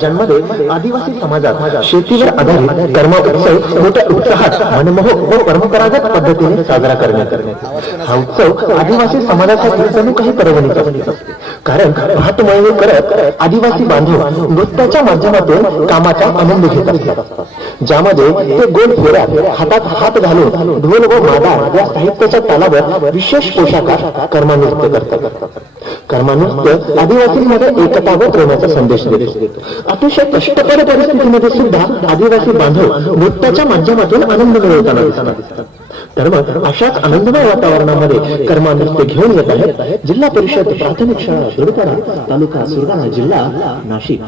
ज्यांमध्ये आदिवासी समाजात शेतीवर आधारित कर्म उत्सव मोठ्या उत्साहात मनमोहक व परंपरागत पद्धतीने साजरा करण्यात हा उत्सव आदिवासी समाजासाठी जणू काही पर्वणीचा असतो. कारण भातमळणी करत आदिवासी बांधव नृत्याच्या माध्यमातून कामाचा आनंद घेत असतात. ज्यामध्ये ते गोल फेऱ्यात हातात हात घालून ढोल व मादा या साहित्याच्या तालावर विशेष पोशाखात कर्मानृत्य करतात. कर्मानृत्य आदिवासींमध्ये एकता व प्रेमाचा संदेश देतो. अतिशय कष्टकर परिस्थितीमध्ये सुद्धा आदिवासी बांधव नृत्याच्या माध्यमातून आनंद मिळवताना दिसतात. तर मग अशाच आनंदमय वातावरणामध्ये कर्मानृत्य घेऊन येत आहेत जिल्हा परिषद प्राथमिक शाळा दुर्गपाडा तालुका सुरगाणा जिल्हा नाशिक.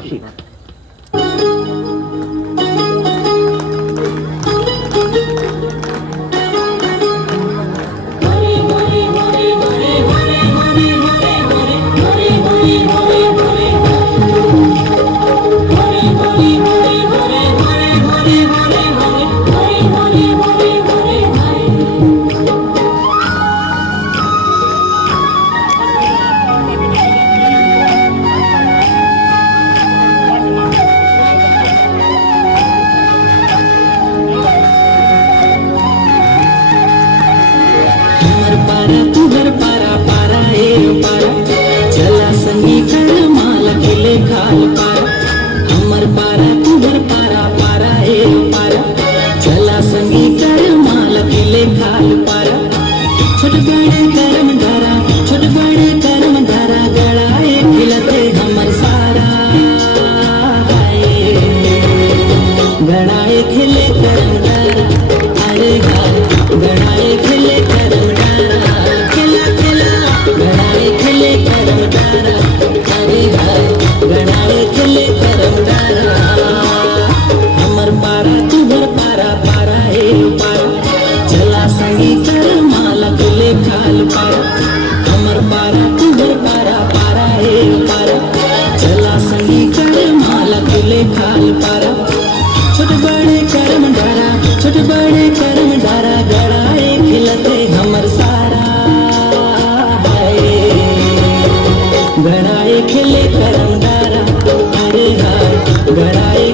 गड़ाए खेले करम धारा अरे हाय खुले खाल पारा। छोट बड़े करम डारा, छोट बड़े करम डारा, गड़ाए खिलते हमर सारा गड़ाए खिले करम डारा, अरे हाय, गड़ाए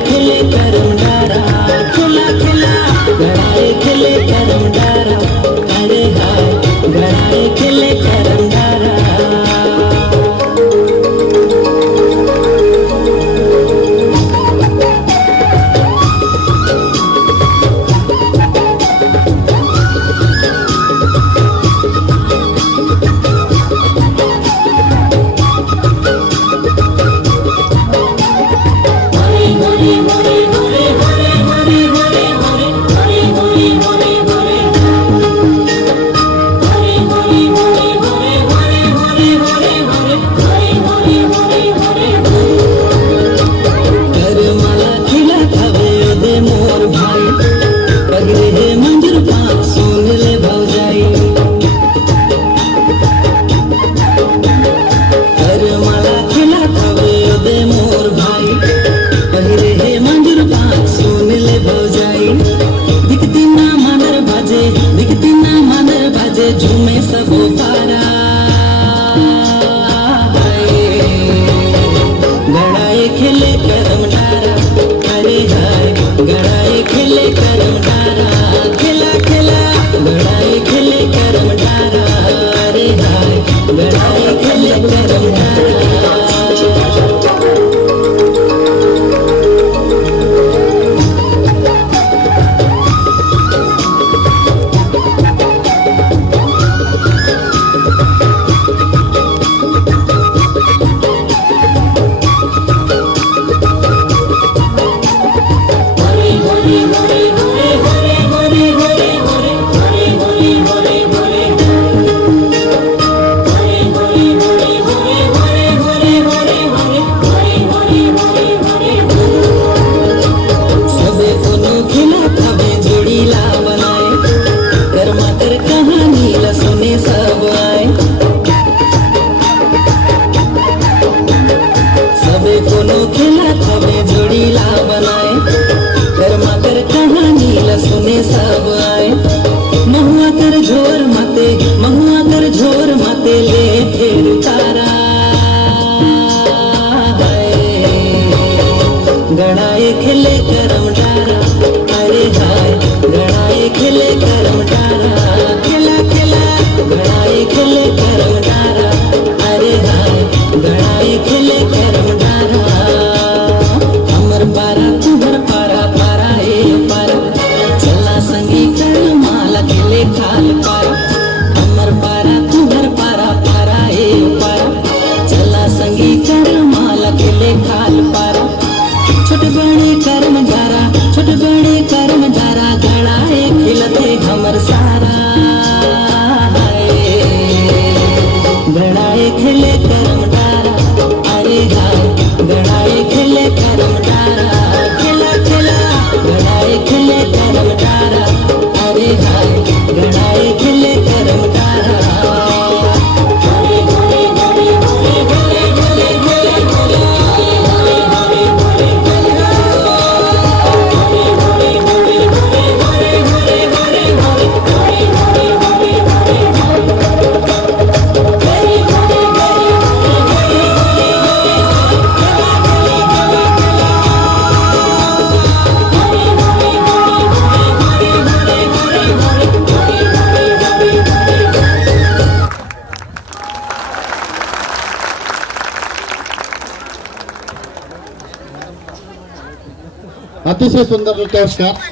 अतिशय सुंदर नृत्याविष्कार